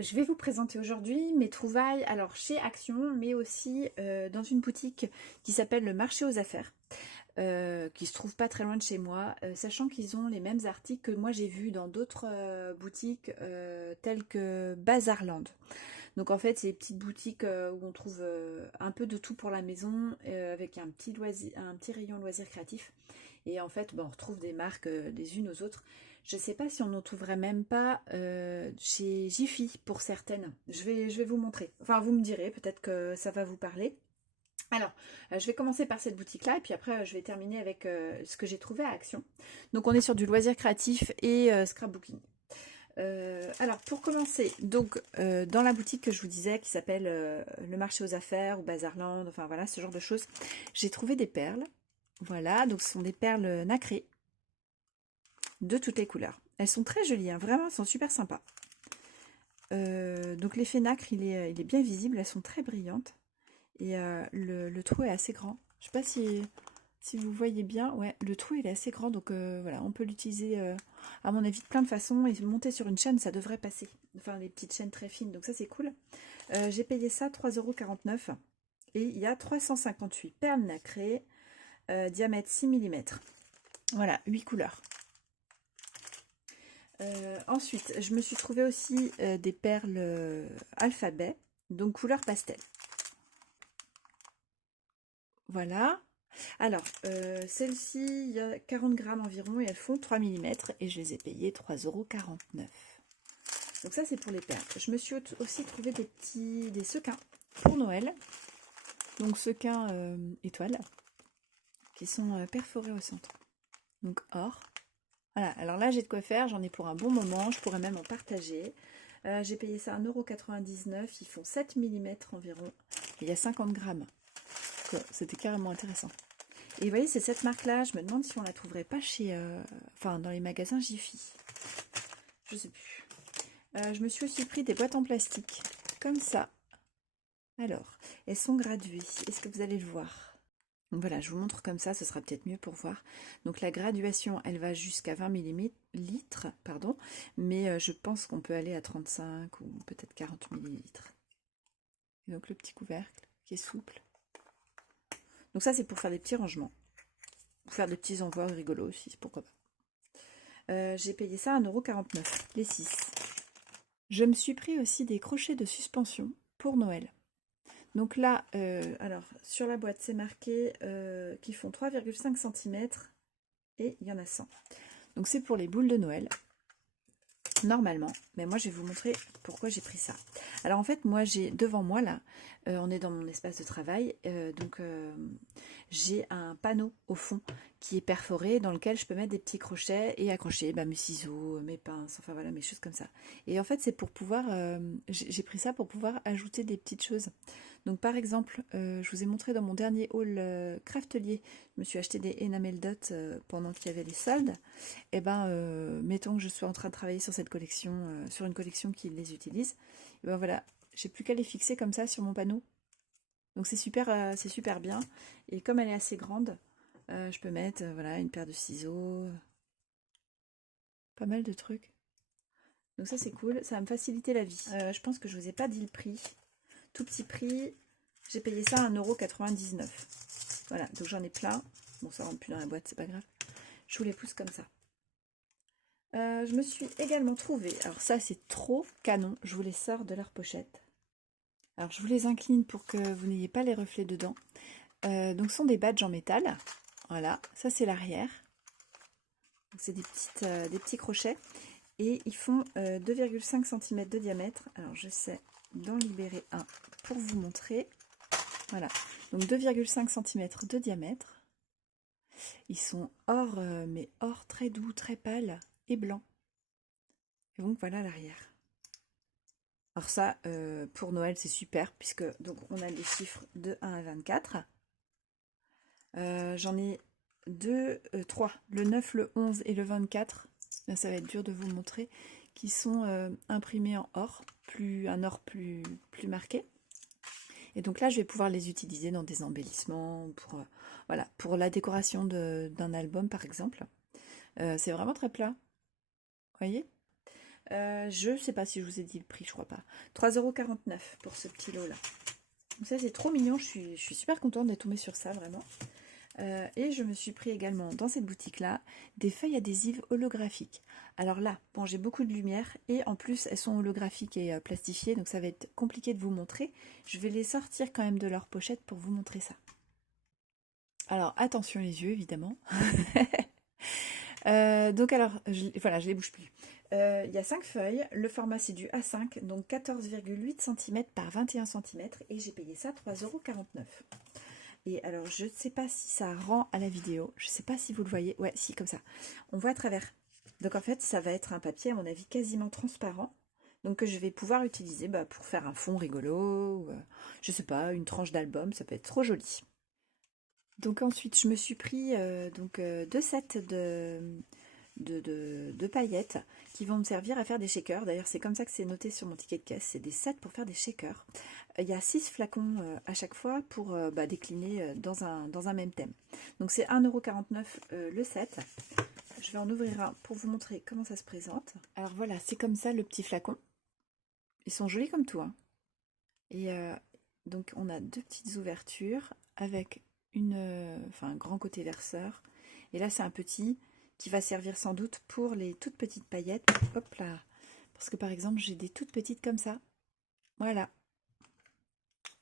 Je vais vous présenter aujourd'hui mes trouvailles, alors chez Action, mais aussi dans une boutique qui s'appelle le Marché aux Affaires, qui se trouve pas très loin de chez moi, sachant qu'ils ont les mêmes articles que moi j'ai vus dans d'autres boutiques telles que Bazarland. Donc en fait, c'est des petites boutiques où on trouve un peu de tout pour la maison, avec un petit rayon loisirs créatifs. Et en fait, on retrouve des marques des unes aux autres. Je ne sais pas si on n'en trouverait même pas chez Jiffy pour certaines. Je vais vous montrer. Enfin, vous me direz, peut-être que ça va vous parler. Alors, je vais commencer par cette boutique-là et puis après, je vais terminer avec ce que j'ai trouvé à Action. Donc, on est sur du loisir créatif et scrapbooking. Alors, pour commencer, donc dans la boutique que je vous disais, qui s'appelle le Marché aux Affaires ou Bazarland, enfin voilà, ce genre de choses, j'ai trouvé des perles. Voilà, donc ce sont des perles nacrées de toutes les couleurs. Elles sont très jolies, hein, vraiment, elles sont super sympas. Donc l'effet nacre, il est bien visible, elles sont très brillantes. Et le trou est assez grand. Je sais pas si vous voyez bien, ouais, le trou il est assez grand, donc voilà, on peut l'utiliser à mon avis de plein de façons, et monter sur une chaîne, ça devrait passer. Enfin, les petites chaînes très fines, donc ça c'est cool. J'ai payé ça 3,49 € et il y a 358 perles nacrées, diamètre 6 mm. Voilà, 8 couleurs. Ensuite, je me suis trouvé aussi des perles alphabet, donc couleur pastel. Voilà. Alors, celles-ci, il y a 40 grammes environ et elles font 3 mm et je les ai payées 3,49 €. Donc ça, c'est pour les perles. Je me suis aussi trouvé des sequins pour Noël. Donc sequins étoiles qui sont perforés au centre. Donc or. Voilà, alors là, j'ai de quoi faire. J'en ai pour un bon moment. Je pourrais même en partager. J'ai payé ça 1,99 €. Ils font 7 mm environ. Il y a 50 grammes. C'était carrément intéressant. Et vous voyez, c'est cette marque-là. Je me demande si on la trouverait pas chez, enfin, dans les magasins Jiffy. Je sais plus. Je me suis aussi pris des boîtes en plastique, comme ça. Alors, elles sont graduées. Est-ce que vous allez le voir? Donc voilà, je vous montre comme ça, ce sera peut-être mieux pour voir. Donc la graduation, elle va jusqu'à 20 millilitres, pardon, mais je pense qu'on peut aller à 35 ou peut-être 40 millilitres. Et donc le petit couvercle qui est souple. Donc ça, c'est pour faire des petits rangements. Pour faire des petits envois rigolos aussi, pourquoi pas. J'ai payé ça 1,49 €, les 6. Je me suis pris aussi des crochets de suspension pour Noël. Donc là, alors sur la boîte, c'est marqué qu'ils font 3,5 cm et il y en a 100. Donc c'est pour les boules de Noël, normalement. Mais moi, je vais vous montrer pourquoi j'ai pris ça. Alors en fait, moi, j'ai devant moi, là, on est dans mon espace de travail, donc j'ai un panneau au fond qui est perforé dans lequel je peux mettre des petits crochets et accrocher mes ciseaux, mes pinces, enfin voilà, mes choses comme ça. Et en fait, c'est pour pouvoir, j'ai pris ça pour pouvoir ajouter des petites choses. Donc par exemple, je vous ai montré dans mon dernier haul Craftelier, je me suis acheté des enamel dots pendant qu'il y avait les soldes. Et ben, mettons que je sois en train de travailler sur cette collection, sur une collection qui les utilise. Et ben voilà, j'ai plus qu'à les fixer comme ça sur mon panneau. Donc c'est super bien. Et comme elle est assez grande, je peux mettre voilà, une paire de ciseaux, pas mal de trucs. Donc ça c'est cool, ça va me faciliter la vie. Je pense que je vous ai pas dit le prix. Tout petit prix, j'ai payé ça à 1,99 €. Voilà, donc j'en ai plein. Bon, ça rentre plus dans la boîte, c'est pas grave. Je vous les pousse comme ça. Je me suis également trouvé, alors ça c'est trop canon, je vous les sors de leur pochette. Alors je vous les incline pour que vous n'ayez pas les reflets dedans. Donc ce sont des badges en métal. Voilà, ça c'est l'arrière. C'est des petits crochets. Et ils font 2,5 cm de diamètre. Alors j'essaie d'en libérer un pour vous montrer. Voilà, donc 2,5 cm de diamètre. Ils sont or, mais or très doux, très pâle et blanc. Et donc voilà l'arrière. Alors ça, pour Noël, c'est super, puisque donc on a les chiffres de 1 à 24. J'en ai 3, le 9, le 11 et le 24. Là, ça va être dur de vous montrer, qui sont imprimés en or, un or plus marqué. Et donc là, je vais pouvoir les utiliser dans des embellissements, pour, voilà, pour la décoration d'un album, par exemple. C'est vraiment très plat. Vous voyez ? Je sais pas si je vous ai dit le prix, je crois pas. 3,49 € pour ce petit lot là. Donc ça c'est trop mignon, je suis super contente d'être tombée sur ça vraiment. Et je me suis pris également dans cette boutique là des feuilles adhésives holographiques. Alors là, bon, j'ai beaucoup de lumière et en plus elles sont holographiques et plastifiées, donc ça va être compliqué de vous montrer. Je vais les sortir quand même de leur pochette pour vous montrer ça. Alors attention les yeux évidemment. Donc alors, voilà, je les bouge plus. Il y a 5 feuilles, le format c'est du A5, donc 14,8 cm par 21 cm et j'ai payé ça 3,49 €. Et alors je ne sais pas si ça rend à la vidéo, je ne sais pas si vous le voyez, ouais si comme ça, on voit à travers. Donc en fait ça va être un papier à mon avis quasiment transparent, donc que je vais pouvoir utiliser pour faire un fond rigolo, ou, je sais pas, une tranche d'album, ça peut être trop joli. Donc ensuite je me suis pris 2 sets de paillettes qui vont me servir à faire des shakers. D'ailleurs c'est comme ça que c'est noté sur mon ticket de caisse, c'est des sets pour faire des shakers. Il y a 6 flacons à chaque fois pour décliner dans un même thème. Donc c'est 1,49 € le set. Je vais en ouvrir un pour vous montrer comment ça se présente. Alors voilà, c'est comme ça le petit flacon. Ils sont jolis comme tout, hein. Et donc on a 2 petites ouvertures avec un grand côté verseur. Et là c'est un petit qui va servir sans doute pour les toutes petites paillettes. Hop là. Parce que par exemple j'ai des toutes petites comme ça. Voilà.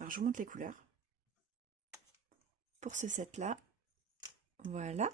Alors je vous montre les couleurs. Pour ce set là. Voilà.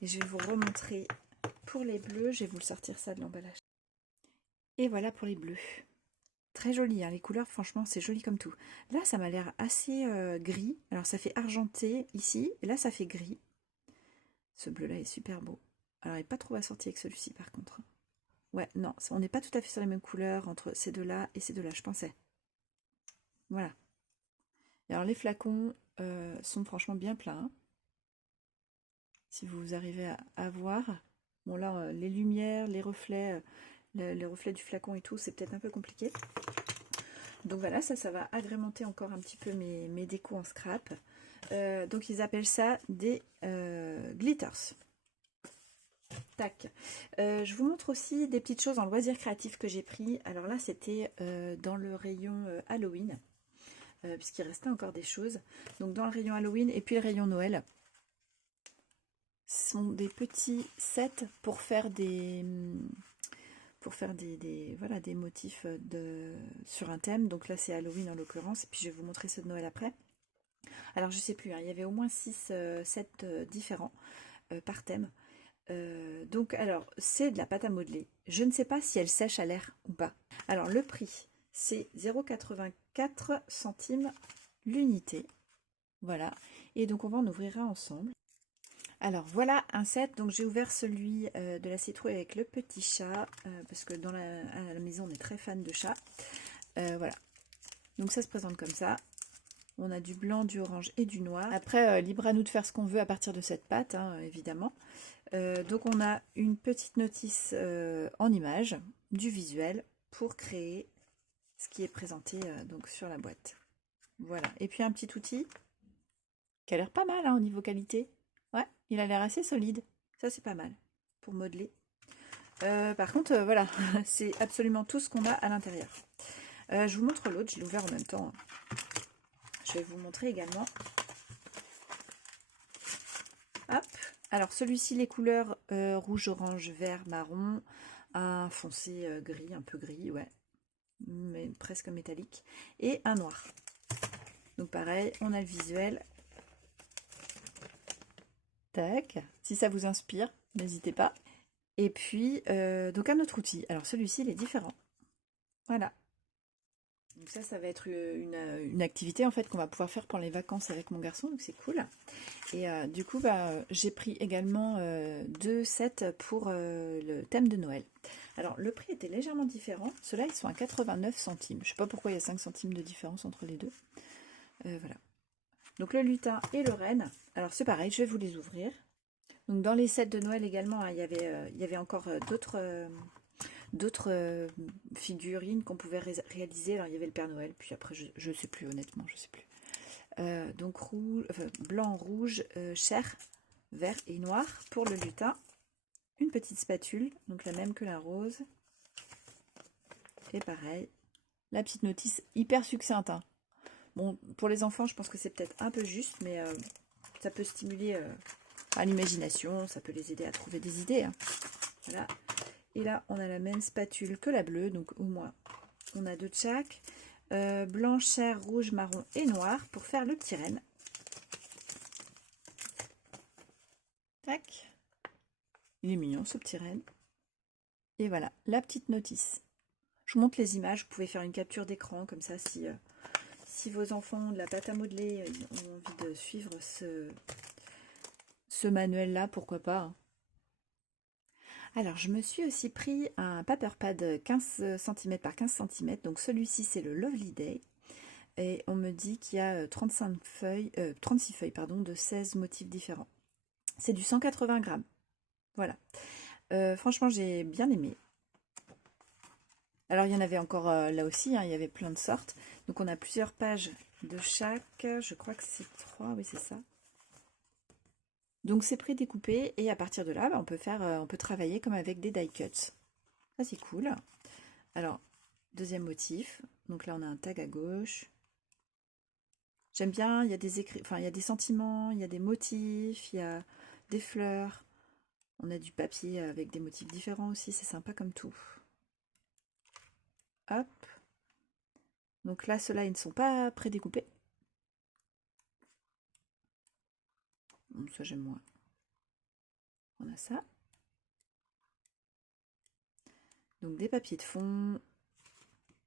Et je vais vous remontrer pour les bleus. Je vais vous le sortir ça de l'emballage. Et voilà pour les bleus. Très joli, hein, les couleurs, franchement, c'est joli comme tout. Là, ça m'a l'air assez gris. Alors, ça fait argenté ici, et là, ça fait gris. Ce bleu-là est super beau. Alors, il n'est pas trop assorti avec celui-ci, par contre. Ouais, non, on n'est pas tout à fait sur les mêmes couleurs entre ces deux-là et ces deux-là, je pensais. Voilà. Et alors, les flacons sont franchement bien pleins. Si vous arrivez à voir. Bon, là, les lumières, les reflets du flacon et tout, c'est peut-être un peu compliqué. Donc voilà, ça va agrémenter encore un petit peu mes décos en scrap. Donc ils appellent ça des glitters. Tac. Je vous montre aussi des petites choses en loisirs créatifs que j'ai pris. Alors là, c'était dans le rayon Halloween, puisqu'il restait encore des choses. Donc dans le rayon Halloween et puis le rayon Noël. Ce sont des petits sets pour faire des voilà, des motifs sur un thème. Donc là c'est Halloween en l'occurrence, et puis je vais vous montrer ceux de Noël après. Alors je sais plus, hein, il y avait au moins 6 sets différents par thème. Donc alors c'est de la pâte à modeler. Je ne sais pas si elle sèche à l'air ou pas. Alors le prix c'est 0,84 centimes l'unité. Voilà, et donc on va en ouvrir un ensemble. Alors voilà un set, donc j'ai ouvert celui de la citrouille avec le petit chat, parce que à la maison on est très fan de chats. Voilà, donc ça se présente comme ça. On a du blanc, du orange et du noir. Après, libre à nous de faire ce qu'on veut à partir de cette pâte, hein, évidemment. Donc on a une petite notice en image, du visuel, pour créer ce qui est présenté donc sur la boîte. Voilà, et puis un petit outil qui a l'air pas mal hein, au niveau qualité. Ouais, il a l'air assez solide. Ça, c'est pas mal pour modeler. Par contre, voilà, c'est absolument tout ce qu'on a à l'intérieur. Je vous montre l'autre, je l'ai ouvert en même temps. Je vais vous montrer également. Hop. Alors, celui-ci, les couleurs rouge, orange, vert, marron, un foncé gris, un peu gris, ouais, mais presque métallique, et un noir. Donc, pareil, on a le visuel. Tac, si ça vous inspire, n'hésitez pas. Et puis, donc un autre outil. Alors celui-ci, il est différent. Voilà. Donc ça va être une activité en fait qu'on va pouvoir faire pendant les vacances avec mon garçon, donc c'est cool. Et du coup, j'ai pris également 2 sets pour le thème de Noël. Alors le prix était légèrement différent. Ceux-là, ils sont à 89 centimes. Je sais pas pourquoi il y a 5 centimes de différence entre les deux. Voilà. Donc le lutin et le renne. Alors c'est pareil, je vais vous les ouvrir. Donc dans les sets de Noël également, hein, il y avait encore d'autres figurines qu'on pouvait réaliser. Alors il y avait le Père Noël, puis après je ne sais plus honnêtement, je sais plus. Donc blanc, rouge, chair, vert et noir pour le lutin. une petite spatule, donc la même que la rose. Et pareil, la petite notice hyper succincte. Hein. Bon, pour les enfants, je pense que c'est peut-être un peu juste, mais ça peut stimuler à l'imagination, ça peut les aider à trouver des idées. Hein. Voilà. Et là, on a la même spatule que la bleue, donc au moins, on a deux de chaque. Blanc, chair, rouge, marron et noir pour faire le petit renne. Tac. Il est mignon ce petit renne. Et voilà, la petite notice. Je vous montre les images, vous pouvez faire une capture d'écran, comme ça si vos enfants ont de la pâte à modeler, ils ont envie de suivre ce manuel-là, pourquoi pas. Hein. Alors, je me suis aussi pris un paper pad 15 cm par 15 cm, donc celui-ci c'est le Lovely Day. Et on me dit qu'il y a 36 feuilles de 16 motifs différents. C'est du 180 grammes. Voilà. Franchement, j'ai bien aimé. Alors, il y en avait encore là aussi, hein, il y avait plein de sortes. Donc, on a plusieurs pages de chaque. Je crois que c'est 3, oui, c'est ça. Donc, c'est pré-découpé et à partir de là, bah, on peut travailler comme avec des die cuts. Ça, c'est cool. Alors, deuxième motif. Donc là, on a un tag à gauche. J'aime bien, il y a des écrits, enfin, il y a des sentiments, il y a des motifs, il y a des fleurs. On a du papier avec des motifs différents aussi, c'est sympa comme tout. Hop. Donc là, ceux-là, ils ne sont pas prédécoupés. Bon, ça, j'aime moins. On a ça. Donc des papiers de fond.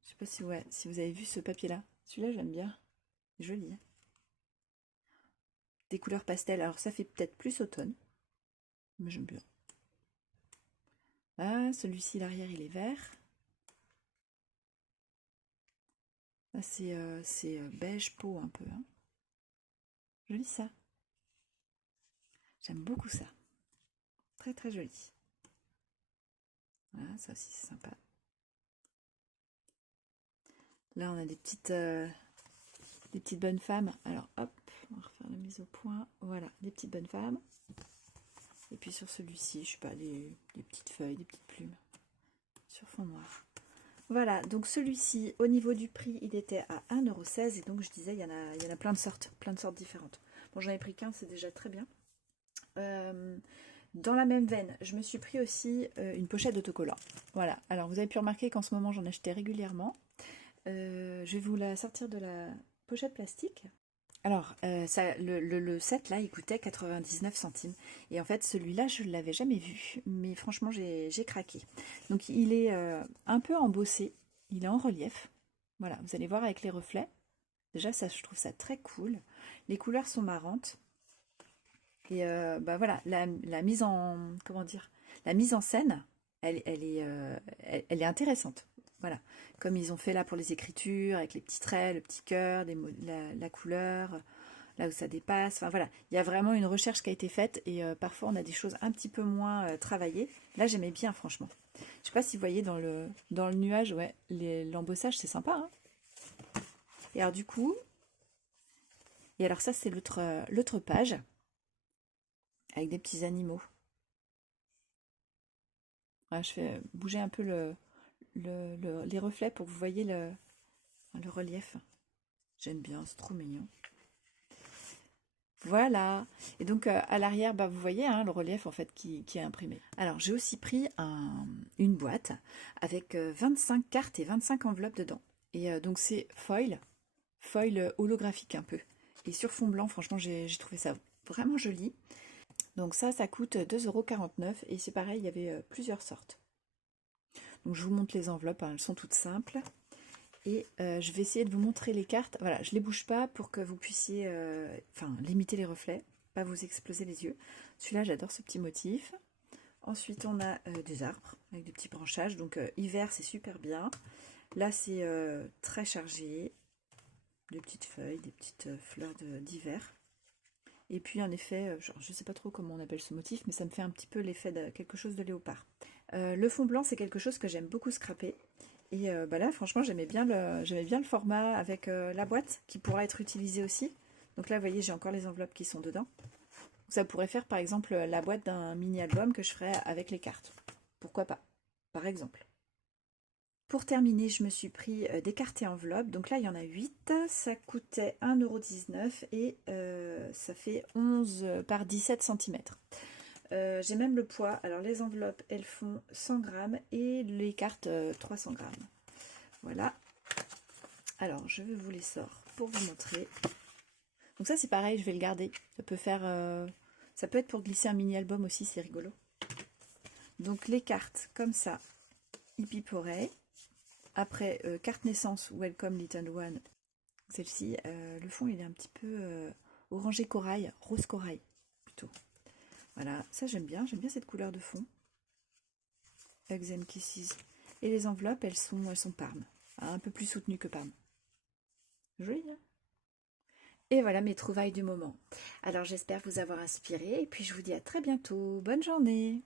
Je sais pas si vous avez vu ce papier-là. Celui-là, j'aime bien. Joli. Hein, des couleurs pastel. Alors ça fait peut-être plus automne. Mais j'aime bien. Ah, celui-ci, l'arrière, il est vert. Là, c'est beige peau un peu. Hein. Joli ça. J'aime beaucoup ça. Très très joli. Voilà, ça aussi c'est sympa. Là, on a des petites bonnes femmes. Alors, hop, on va refaire la mise au point. Voilà, des petites bonnes femmes. Et puis sur celui-ci, je sais pas, des petites feuilles, des petites plumes. Sur fond noir. Voilà, donc celui-ci, au niveau du prix, il était à 1,16 € et donc je disais, il y en a plein de sortes différentes. Bon, j'en ai pris qu'un, c'est déjà très bien. Dans la même veine, je me suis pris aussi une pochette d'autocollant. Voilà, alors vous avez pu remarquer qu'en ce moment, j'en achetais régulièrement. Je vais vous la sortir de la pochette plastique. Alors, le set là, il coûtait 99 centimes. Et en fait, celui-là, je ne l'avais jamais vu. Mais franchement, j'ai craqué. Donc, il est un peu embossé. Il est en relief. Voilà, vous allez voir avec les reflets. Déjà, ça, je trouve ça très cool. Les couleurs sont marrantes. Et bah voilà, la mise en... Comment dire? La mise en scène, elle est intéressante. Voilà, comme ils ont fait là pour les écritures, avec les petits traits, le petit cœur, la couleur, là où ça dépasse. Enfin voilà, il y a vraiment une recherche qui a été faite et parfois on a des choses un petit peu moins travaillées. Là j'aimais bien franchement. Je sais pas si vous voyez dans le nuage, ouais, l'embossage c'est sympa. Hein, et alors du coup, et alors ça c'est l'autre page avec des petits animaux. Voilà, je fais bouger un peu les reflets pour que vous voyez le relief. J'aime bien, c'est trop mignon. Voilà. Et donc à l'arrière, bah, vous voyez hein, le relief en fait qui est imprimé. Alors j'ai aussi pris une boîte avec 25 cartes et 25 enveloppes dedans. Et donc c'est foil holographique un peu. Et sur fond blanc, franchement j'ai trouvé ça vraiment joli. Donc ça coûte 2,49 € et c'est pareil, il y avait plusieurs sortes. Donc je vous montre les enveloppes, hein, elles sont toutes simples. Et je vais essayer de vous montrer les cartes. Voilà, je ne les bouge pas pour que vous puissiez limiter les reflets, pas vous exploser les yeux. Celui-là, j'adore ce petit motif. Ensuite, on a des arbres avec des petits branchages. Donc hiver, c'est super bien. Là, c'est très chargé. Des petites feuilles, des petites fleurs d'hiver. Et puis en effet, je ne sais pas trop comment on appelle ce motif, mais ça me fait un petit peu l'effet de quelque chose de léopard. Le fond blanc, c'est quelque chose que j'aime beaucoup scraper. Et bah là, franchement, j'aimais bien le format avec la boîte qui pourra être utilisée aussi. Donc là, vous voyez, j'ai encore les enveloppes qui sont dedans. Ça pourrait faire par exemple la boîte d'un mini-album que je ferais avec les cartes. Pourquoi pas, par exemple. Pour terminer, je me suis pris des cartes et enveloppes. Donc là, il y en a 8. Ça coûtait 1,19 € et ça fait 11 par 17 cm. J'ai même le poids. Alors les enveloppes, elles font 100 grammes et les cartes 300 grammes. Voilà. Alors, je vous les sors pour vous montrer. Donc ça, c'est pareil, je vais le garder. Ça peut faire... ça peut être pour glisser un mini-album aussi, c'est rigolo. Donc les cartes, comme ça, Hippie Porey. Après, carte naissance, Welcome Little One. Celle-ci, le fond, il est un petit peu orangé corail, rose corail, plutôt. Voilà, ça j'aime bien cette couleur de fond. Hugs and Kisses. Et les enveloppes, elles sont Parme. Un peu plus soutenues que Parme. Joli, hein? Et voilà mes trouvailles du moment. Alors j'espère vous avoir inspiré et puis je vous dis à très bientôt. Bonne journée!